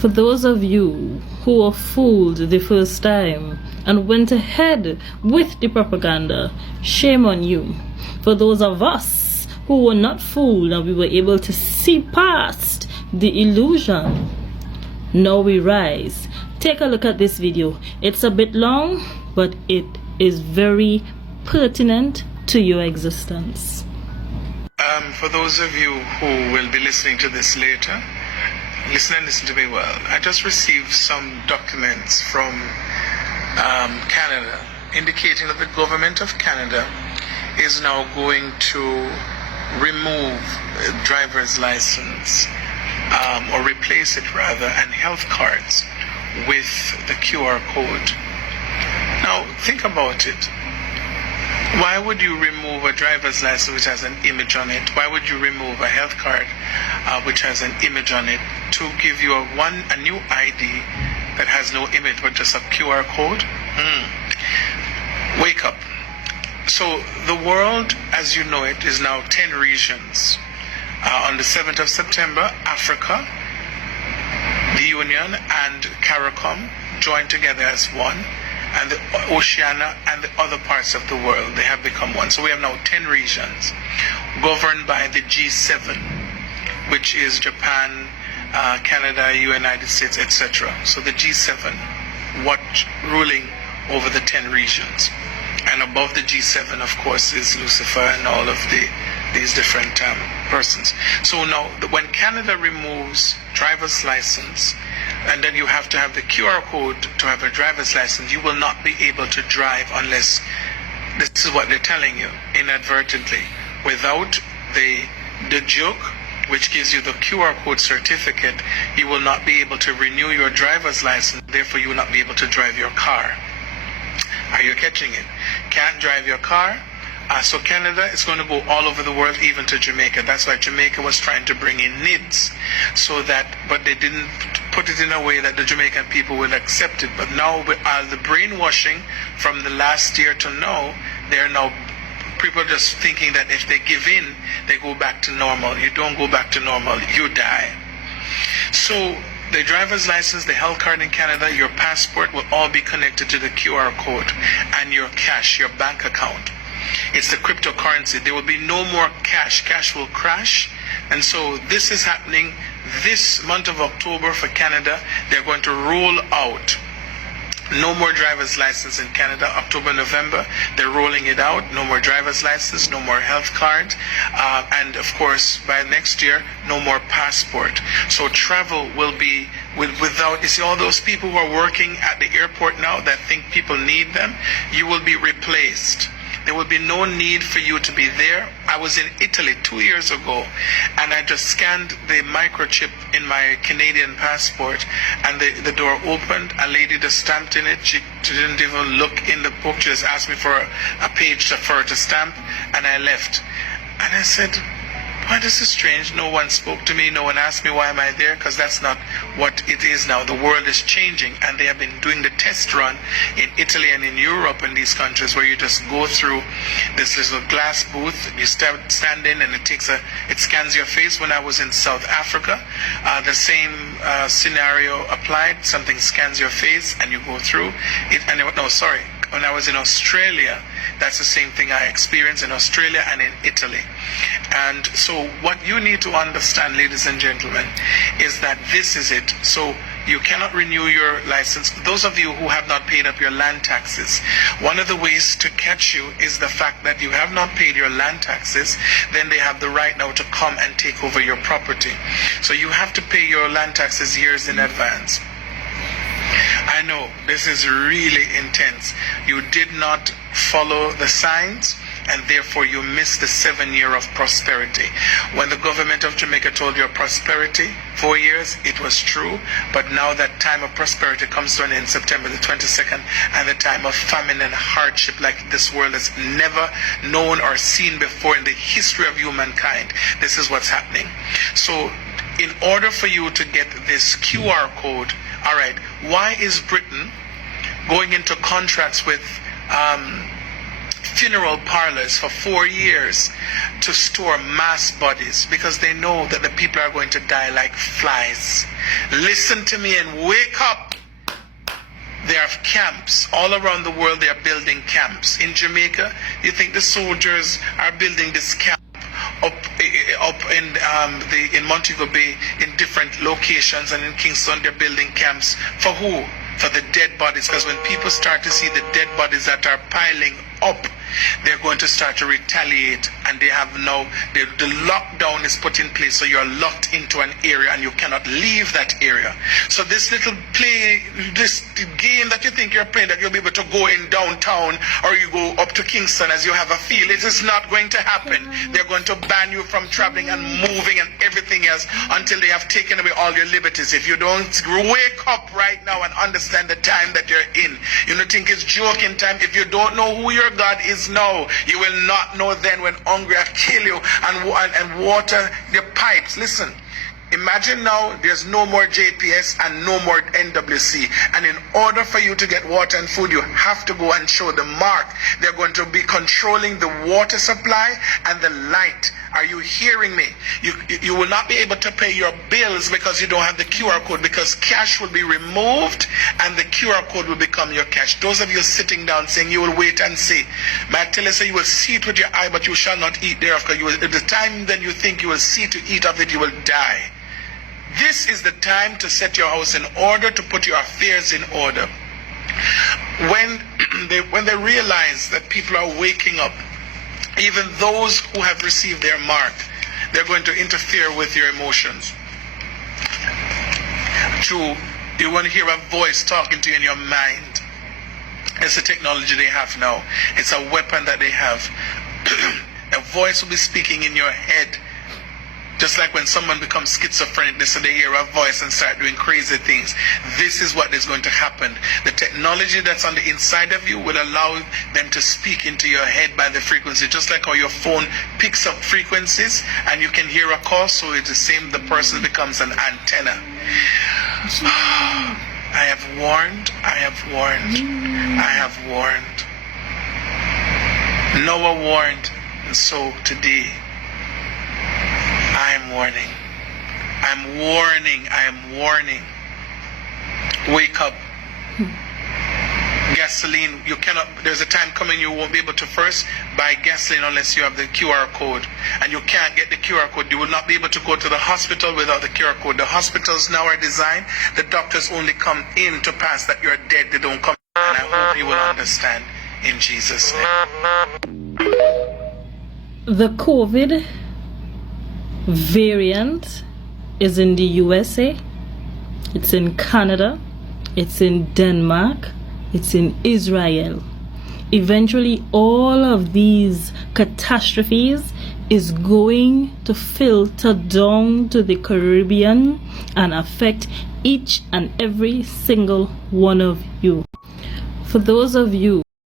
For those of you who were fooled the first time and went ahead with the propaganda, shame on you. For those of us who were not fooled and we were able to see past the illusion, now we rise. Take a look at this video. It's a bit long, but it is very pertinent to your existence. For those of you who will be listening to this later, listen to me well. I just received some documents from Canada indicating that the government of Canada is now going to remove driver's license or replace it rather, and health cards with the QR code. Now think about it. Why would you remove a driver's license which has an image on it? Why would you remove a health card which has an image on it to give you a new ID that has no image but just a QR code? Wake up. So the world as you know it is now 10 regions. On the 7th of September, Africa, the Union and CARICOM joined together as one, and the Oceania and the other parts of the world, they have become one. So we have now 10 regions governed by the G7, which is Japan, Canada, United States, etc. So the G7, ruling over the 10 regions. And above the G7, of course, is Lucifer and all of these different persons. So now, when Canada removes driver's license, and then you have to have the QR code to have a driver's license, you will not be able to drive unless, this is what they're telling you, inadvertently, without the joke, which gives you the QR code certificate, you will not be able to renew your driver's license, therefore you will not be able to drive your car. Are you catching it? Can't drive your car. So Canada is going to go all over the world, even to Jamaica. That's why Jamaica was trying to bring in NIDS, but they didn't put it in a way that the Jamaican people will accept it. But now, with all the brainwashing from the last year to now, people are just thinking that if they give in, they go back to normal. You don't go back to normal, you die. So the driver's license, the health card in Canada, your passport will all be connected to the QR code, and your cash, your bank account. It's the cryptocurrency. There will be no more cash. Cash will crash. And so this is happening this month of October for Canada. They're going to roll out no more driver's license in Canada. October, November, they're rolling it out. No more driver's license, no more health card. And of course, by next year, no more passport. So travel will be without, you see all those people who are working at the airport now that think people need them, you will be replaced. There will be no need for you to be there. I was in Italy 2 years ago, and I just scanned the microchip in my Canadian passport, and the door opened. A lady just stamped in it. She didn't even look in the book. She just asked me for a page for her to stamp, and I left. And I said, why, this is strange. No one spoke to me. No one asked me why am I there, because that's not what it is now. The world is changing, and they have been doing the test run in Italy and in Europe and these countries where you just go through this little glass booth. You stand in, and it scans your face. When I was in South Africa, the same scenario applied. Something scans your face, and you go through it. When I was in Australia, that's the same thing I experienced in Australia and in Italy. And so what you need to understand, ladies and gentlemen, is that this is it. So you cannot renew your license. Those of you who have not paid up your land taxes, one of the ways to catch you is the fact that you have not paid your land taxes. Then they have the right now to come and take over your property. So you have to pay your land taxes years in advance. I know this is really intense. You did not follow the signs, and therefore you missed the 7 year of prosperity. When the government of Jamaica told you prosperity, 4 years, it was true, but now that time of prosperity comes to an end, September the 22nd, and the time of famine and hardship like this world has never known or seen before in the history of humankind. This is what's happening. So in order for you to get this QR code, all right, why is Britain going into contracts with funeral parlors for 4 years to store mass bodies because they know that the people are going to die like flies. Listen to me and wake up. There are camps all around the world. They are building camps. In Jamaica, you think the soldiers are building this camp up in Montego Bay in different locations, and in Kingston they're building camps for who? For the dead bodies. Because when people start to see the dead bodies that are piling up, they're going to start to retaliate, and they have now the lockdown is put in place, so you're locked into an area and you cannot leave that area. So this little this game that you think you're playing, that you'll be able to go in downtown or you go up to Kingston as you have a feel, it is not going to happen. They're going to ban you from traveling and moving and everything else until they have taken away all your liberties. If you don't wake up right now and understand the time that you're in, you don't think it's joking time. If you don't know who your God is now, you will not know then when hunger kill you and water your pipes. Listen, imagine now there's no more JPS and no more NWC, and in order for you to get water and food, you have to go and show the mark. They're going to be controlling the water supply and the light. Are you hearing me? You will not be able to pay your bills because you don't have the QR code, because cash will be removed and the QR code will become your cash. Those of you sitting down saying you will wait and see, may I tell you, so you will see it with your eye, but you shall not eat thereof. Because at the time then you think you will see to eat of it, you will die. This is the time to set your house in order, to put your affairs in order. When they realize that people are waking up, even those who have received their mark, they're going to interfere with your emotions. True, you want to hear a voice talking to you in your mind. It's the technology they have now. It's a weapon that they have. A voice will be speaking in your head. Just like when someone becomes schizophrenic, they hear a voice and start doing crazy things. This is what is going to happen. The technology that's on the inside of you will allow them to speak into your head by the frequency. Just like how your phone picks up frequencies and you can hear a call, so it's the same, the person becomes an antenna. I have warned, I have warned, I have warned. Noah warned, and so today, I am warning. I'm warning. I am warning. Wake up. Gasoline, you cannot, there's a time coming you won't be able to first buy gasoline unless you have the QR code. And you can't get the QR code. You will not be able to go to the hospital without the QR code. The hospitals now are designed, the doctors only come in to pass that you're dead. They don't come in. And I hope you will understand in Jesus' name. The COVID variant is in the USA, it's in Canada, it's in Denmark, it's in Israel. Eventually all of these catastrophes is going to filter down to the Caribbean and affect each and every single one of you. For those of you